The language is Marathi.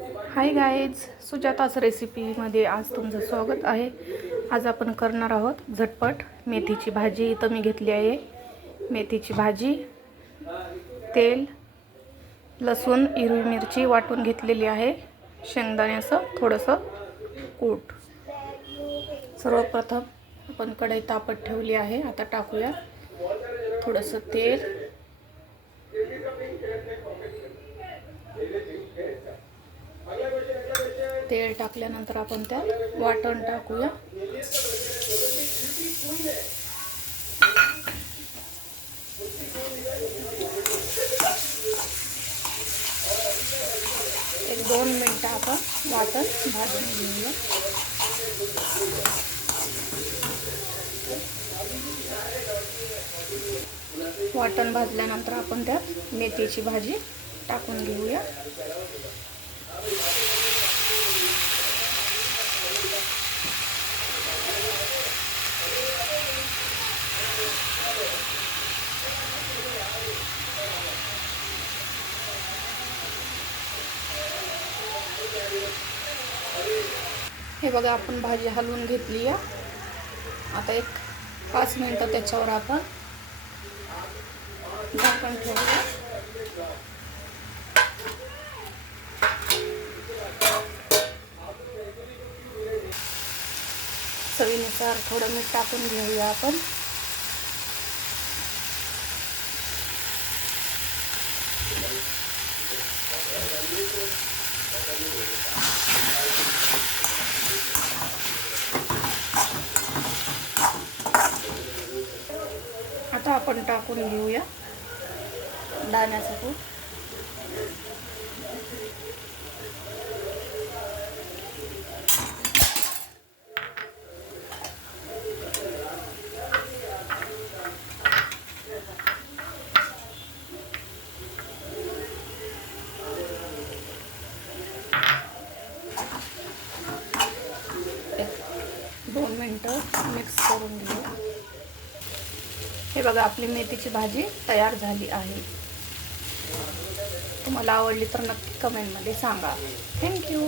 हाय गाईज, सुजाताच रेसिपीमध्ये आज तुमचं स्वागत आहे. आज आपण करणार आहोत झटपट मेथीची भाजी. इथं मी घेतली आहे मेथीची भाजी, तेल, लसूण, हिरवी मिरची वाटून घेतलेली आहे, शेंगदाण्याचं थोडंसं कूट. सर्वप्रथम आपण कढई तापत ठेवली आहे. आता टाकूया थोडंसं तेल. तेल टाकल्यानंतर आपण त्यात वाटण टाकूया. एक 2 मिनिटं आपण वाटण भाजून घेऊया. वाटण भाजल्यानंतर आपण त्यात मेथीची भाजी टाकून घेऊया. हे बघा, आपण भाजी हलवून घेतली आहे. आता एक 5 मिनिटं त्याच्यावर आपण झाकण ठेवूया. चवीनुसार थोडं मीठ टाकून घेऊया आपण. आता आपण टाकून घेऊया दाण्याचं कूट. एक 2 मिनिटं मिक्स करून घेऊया. हे बघा, आपली मेथीची भाजी तयार झाली आहे. तुम्हाला आवडली तर नक्की कमेंटमध्ये सांगा. थँक्यू.